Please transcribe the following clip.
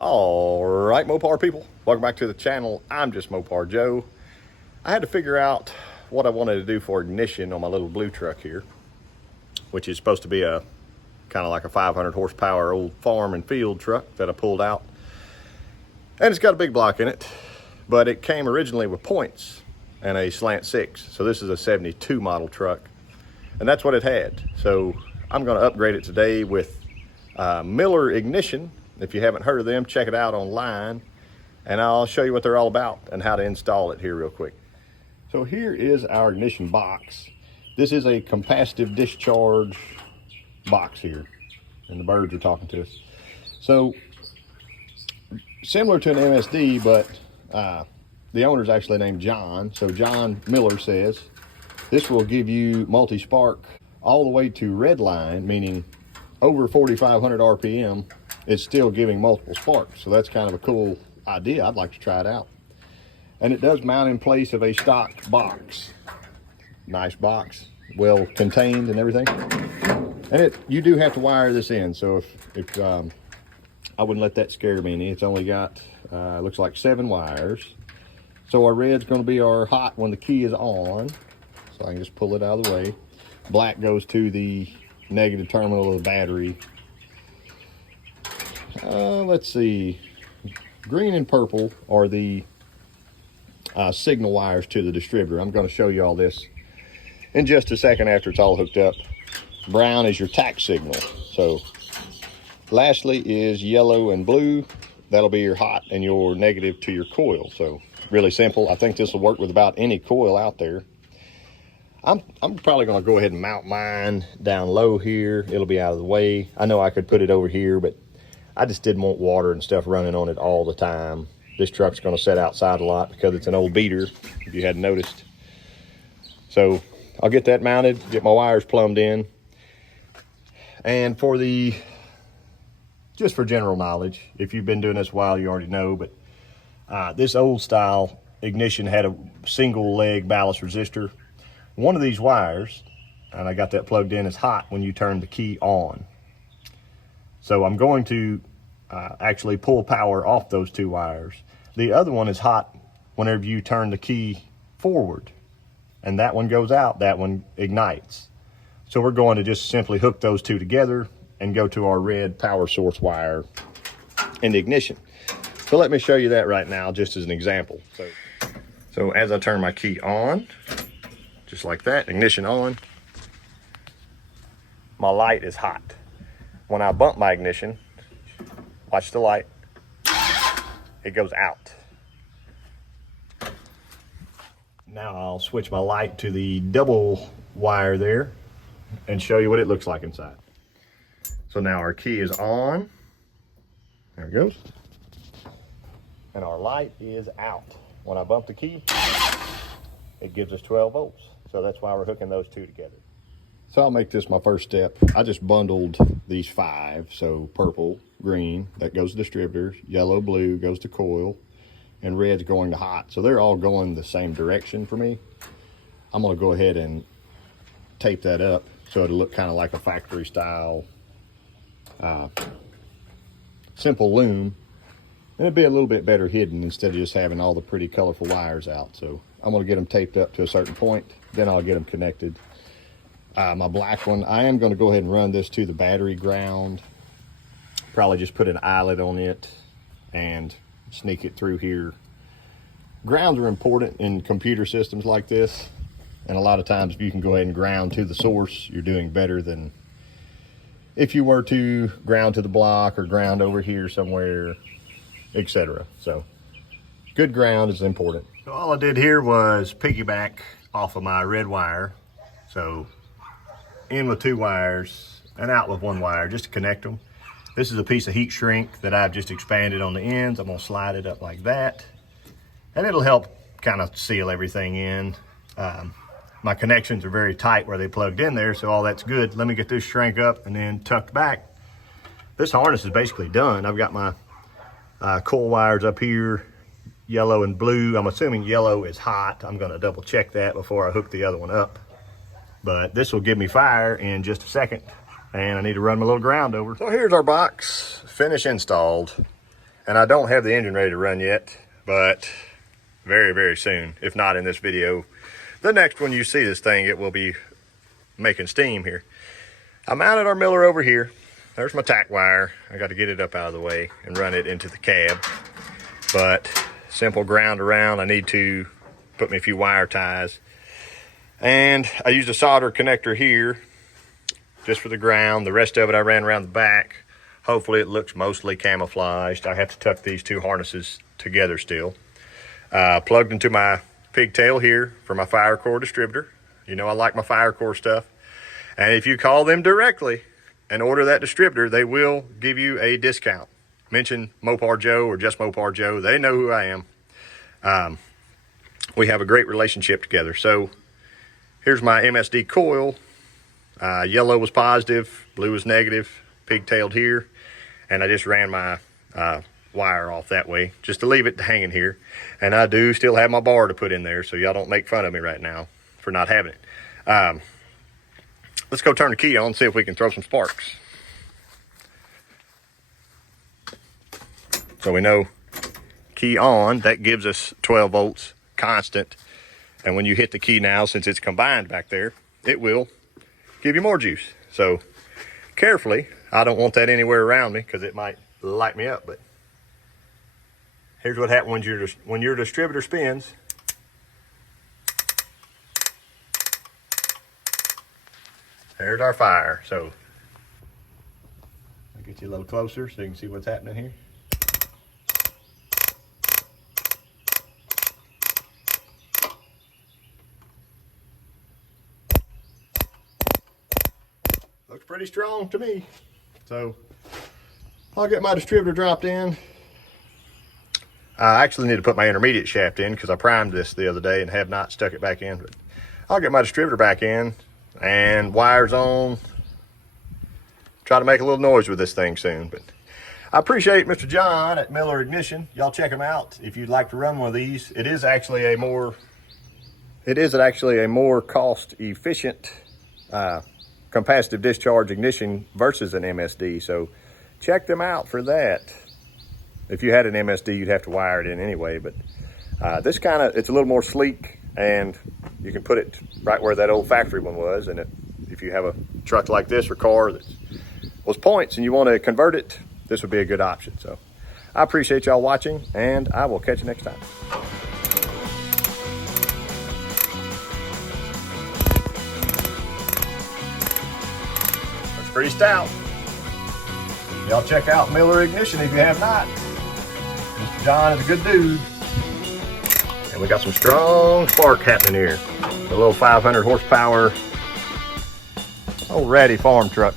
All right, Mopar people, welcome back to the channel. I'm just Mopar Joe. I had to figure out what I wanted to do for ignition on my little blue truck here, which is supposed to be a kind of like a 500 horsepower old farm and field truck that I pulled out. And it's got a big block in it, but it came originally with points and a slant 6. So this is a 72 model truck, and that's what it had. So I'm going to upgrade it today with Miller ignition. If you haven't heard of them, check it out online, and I'll show you what they're all about and how to install it here real quick. So here is our ignition box. This is a capacitive discharge box here, and the birds are talking to us. So similar to an MSD, but the owner's actually named John. So John Miller says this will give you multi-spark all the way to red line, meaning over 4,500 RPM. It's still giving multiple sparks. So that's kind of a cool idea. I'd like to try it out. And it does mount in place of a stock box. Nice box, well contained and everything. And you do have to wire this in. So if I wouldn't let that scare me any. It's only got, looks like 7 wires. So our red's gonna be our hot when the key is on. So I can just pull it out of the way. Black goes to the negative terminal of the battery. Let's see, green and purple are the signal wires to the distributor. I'm going to show you all this in just a second after it's all hooked up. Brown is your tack signal. So lastly is yellow and blue. That'll be your hot and your negative to your coil. So really simple. I think this will work with about any coil out there. I'm probably going to go ahead and mount mine down low here. It'll be out of the way. I know I could put it over here, but I just didn't want water and stuff running on it all the time. This truck's going to sit outside a lot because it's an old beater, if you hadn't noticed. So I'll get that mounted, get my wires plumbed in. And just for general knowledge, if you've been doing this a while, you already know, but this old style ignition had a single leg ballast resistor. One of these wires, and I got that plugged in, is hot when you turn the key on. So I'm going to actually pull power off those 2 wires. The other one is hot whenever you turn the key forward, and that one goes out, that one ignites. So we're going to just simply hook those 2 together and go to our red power source wire in the ignition. So let me show you that right now, just as an example. So as I turn my key on, just like that, ignition on, my light is hot. When I bump my ignition, watch the light, it goes out. Now I'll switch my light to the double wire there and show you what it looks like inside. So now our key is on, there it goes, and our light is out. When I bump the key, it gives us 12 volts. So that's why we're hooking those 2 together. So I'll make this my first step. I just bundled these 5. So purple, green, that goes to distributor. Yellow, blue goes to coil. And red's going to hot. So they're all going the same direction for me. I'm going to go ahead and tape that up so it'll look kind of like a factory style simple loom. And it'll be a little bit better hidden instead of just having all the pretty colorful wires out. So I'm going to get them taped up to a certain point. Then I'll get them connected. My black one, I am going to go ahead and run this to the battery ground. Probably just put an eyelet on it and sneak it through here. Grounds are important in computer systems like this. And a lot of times if you can go ahead and ground to the source, you're doing better than if you were to ground to the block or ground over here somewhere, etc. So good ground is important. So all I did here was piggyback off of my red wire. So in with 2 wires and out with 1 wire just to connect them. This is a piece of heat shrink that I've just expanded on the ends. I'm gonna slide it up like that, and it'll help kind of seal everything in. My connections are very tight where they plugged in there, so all that's good. Let me get this shrink up and then tucked back. This harness is basically done. I've got my coil wires up here, yellow and blue. I'm assuming yellow is hot. I'm gonna double check that before I hook the other one up. But this will give me fire in just a second, and I need to run my little ground over. So here's our box, finished installed. And I don't have the engine ready to run yet, but very, very soon. If not in this video, the next one you see this thing, it will be making steam here. I mounted our miller over here. There's my tack wire. I got to get it up out of the way and run it into the cab. But simple ground around. I need to put me a few wire ties. And I used a solder connector here just for the ground. The rest of it I ran around the back. Hopefully it looks mostly camouflaged. I have to tuck these two harnesses together still. Plugged into my pigtail here for my fire core distributor. You know I like my fire core stuff. And if you call them directly and order that distributor, they will give you a discount. Mention Mopar Joe or just Mopar Joe. They know who I am. We have a great relationship together. So here's my MSD coil. Yellow was positive, blue was negative, pigtailed here. And I just ran my wire off that way just to leave it hanging here. And I do still have my bar to put in there, so y'all don't make fun of me right now for not having it. Let's go turn the key on and see if we can throw some sparks. So we know key on, that gives us 12 volts constant. And when you hit the key now, since it's combined back there, it will give you more juice. So carefully, I don't want that anywhere around me because it might light me up. But here's what happens when your distributor spins. There's our fire. So I'll get you a little closer so you can see what's happening here. Looks pretty strong to me. So I'll get my distributor dropped in. I actually need to put my intermediate shaft in because I primed this the other day and have not stuck it back in. But I'll get my distributor back in and wires on. Try to make a little noise with this thing soon. But I appreciate Mr. John at Miller Ignition. Y'all check him out if you'd like to run one of these. It is actually a more cost efficient capacitive discharge ignition versus an MSD. So check them out for that. If you had an MSD, you'd have to wire it in anyway, but this it's a little more sleek, and you can put it right where that old factory one was. And if you have a truck like this or car that was points and you want to convert it, this would be a good option. So I appreciate y'all watching, and I will catch you next time. That's pretty stout. Y'all check out Miller Ignition if you have not. Mr. John is a good dude. And we got some strong spark happening here. A little 500 horsepower old ratty farm truck.